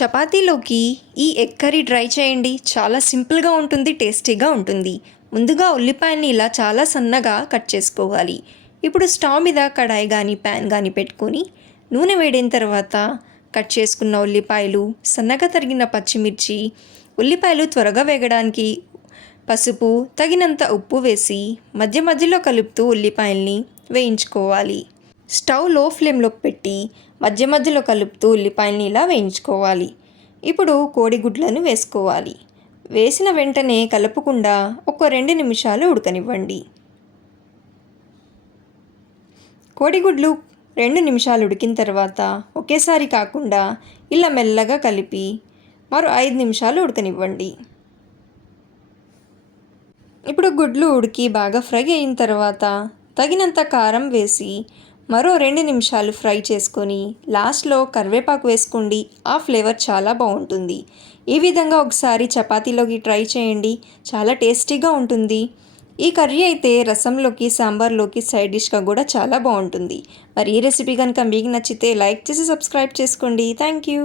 చపాతీలోకి ఈ egg curry try చేయండి. చాలా సింపుల్గా ఉంటుంది, టేస్టీగా ఉంటుంది. ముందుగా ఉల్లిపాయల్ని ఇలా చాలా సన్నగా కట్ చేసుకోవాలి. ఇప్పుడు స్టవ్ మీద కడాయి కానీ ప్యాన్ కానీ పెట్టుకొని నూనె వేడిన తర్వాత కట్ చేసుకున్న ఉల్లిపాయలు, సన్నగా తరిగిన పచ్చిమిర్చి, ఉల్లిపాయలు త్వరగా వేగడానికి పసుపు, తగినంత ఉప్పు వేసి మధ్య మధ్యలో కలుపుతూ ఉల్లిపాయల్ని వేయించుకోవాలి. స్టవ్ లో ఫ్లేమ్లో పెట్టి మధ్య మధ్యలో కలుపుతూ ఉల్లిపాయల్ని ఇలా వేయించుకోవాలి. ఇప్పుడు కోడిగుడ్లను వేసుకోవాలి. వేసిన వెంటనే కలపకుండా ఒక 2 నిమిషాలు ఉడకనివ్వండి. కోడిగుడ్లు 2 నిమిషాలు ఉడికిన తర్వాత ఒకేసారి కాకుండా ఇలా మెల్లగా కలిపి మరో 5 నిమిషాలు ఉడకనివ్వండి. ఇప్పుడు గుడ్లు ఉడికి బాగా ఫ్రై అయిన తర్వాత తగినంత కారం వేసి మరో 2 నిమిషాలు ఫ్రై చేసుకొని లాస్ట్లో కరివేపాకు వేసుకోండి. ఆ ఫ్లేవర్ చాలా బాగుంటుంది. ఈ విధంగా ఒకసారి చపాతీలోకి ట్రై చేయండి, చాలా టేస్టీగా ఉంటుంది. ఈ కర్రీ అయితే రసంలోకి, సాంబార్లోకి సైడ్ డిష్గా కూడా చాలా బాగుంటుంది. మరి ఈ రెసిపీ కనుక మీకు నచ్చితే లైక్ చేసి సబ్స్క్రైబ్ చేసుకోండి. Thank you.